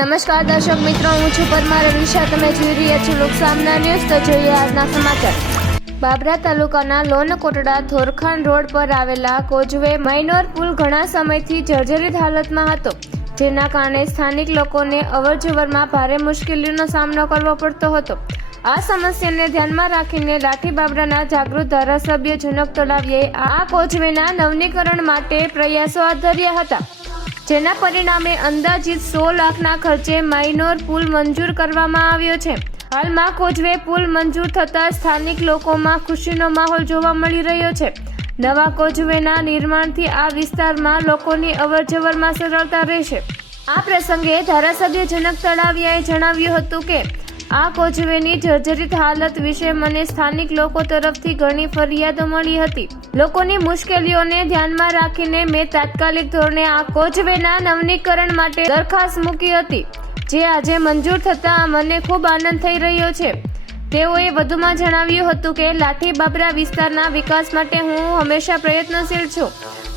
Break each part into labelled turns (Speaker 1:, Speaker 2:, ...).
Speaker 1: નમસ્કાર દર્શક મિત્રો, હું છું પરમાર વિશા તમે જોઈ રહ્યા છો લોકસામના ન્યૂઝ. તો જોઈએ આજના સમાચાર. બાબરા તાલુકાના લોનકોટડા થોરખાન રોડ પર આવેલા કોજવે માઇનોર પુલ ઘણા સમયથી જર્જરિત હાલતમાં હતો, જેના કારણે સ્થાનિક લોકોને અવરજવરમાં ભારે મુશ્કેલીઓનો સામનો કરવો પડતો હતો. આ સમસ્યાને ધ્યાનમાં રાખીને લાઠી બાબરાના જાગૃત ધારાસભ્ય જનક તળાવીએ આ કોચવેના નવનીકરણ માટે પ્રયાસો હાથ ધર્યા હતા. જેના પરિણામે અંદાજિત સો લાખના ખર્ચે માઇનોર પુલ મંજૂર કરવામાં આવ્યો છે. હાલમાં કોજવે પુલ મંજૂર થતાં સ્થાનિક લોકોમાં ખુશીનો માહોલ જોવા મળી રહ્યો છે. નવા કોજવેના નિર્માણથી આ વિસ્તારમાં લોકોની અવરજવરમાં સરળતા રહેશે. આ પ્રસંગે ધારાસભ્ય જનક તળાવિયાએ જણાવ્યું હતું કે આ કોચવેની જર્જરિત હાલત વિશે મને સ્થાનિક લોકો તરફથી ઘણી ફરિયાદો મળી હતી. લોકોની મુશ્કેલીઓને ધ્યાનમાં રાખીને મેં તાત્કાલિક ધોરણે આ કોચવેના નવનીકરણ માટે દરખાસ્ત મૂકી હતી, જે આજે મંજૂર થતાં મને ખૂબ આનંદ થઈ રહ્યો છે. તેઓએ વધુમાં જણાવ્યું હતું કે લાઠી બાબરા વિસ્તારના વિકાસ માટે હું હંમેશા પ્રયત્નશીલ છું.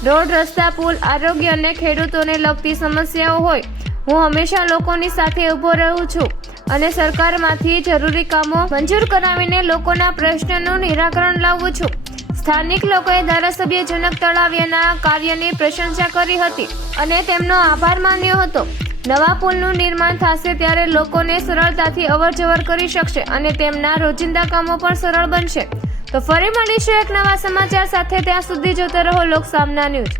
Speaker 1: રોડ, રસ્તા, પુલ, આરોગ્ય અને ખેડૂતોને લગતી સમસ્યાઓ હોય હું હંમેશા લોકોની સાથે ઊભો રહું છું અને સરકારમાંથી જરૂરી કામો મંજૂર કરાવીને લોકોના પ્રશ્નનું નિરાકરણ લાવું છું. સ્થાનિક લોકોએ ધારાસભ્ય જનક તળાવિયાના કાર્યની પ્રશંસા કરી હતી અને તેમનો આભાર માન્યો હતો. નવા પુલનું નિર્માણ થશે ત્યારે લોકોને સરળતાથી અવરજવર કરી શકશે અને તેમના રોજિંદા કામો પણ સરળ બનશે. તો ફરી મળીશું એક નવા સમાચાર સાથે, ત્યાં સુધી જોતા રહો લોક સામના ન્યૂઝ.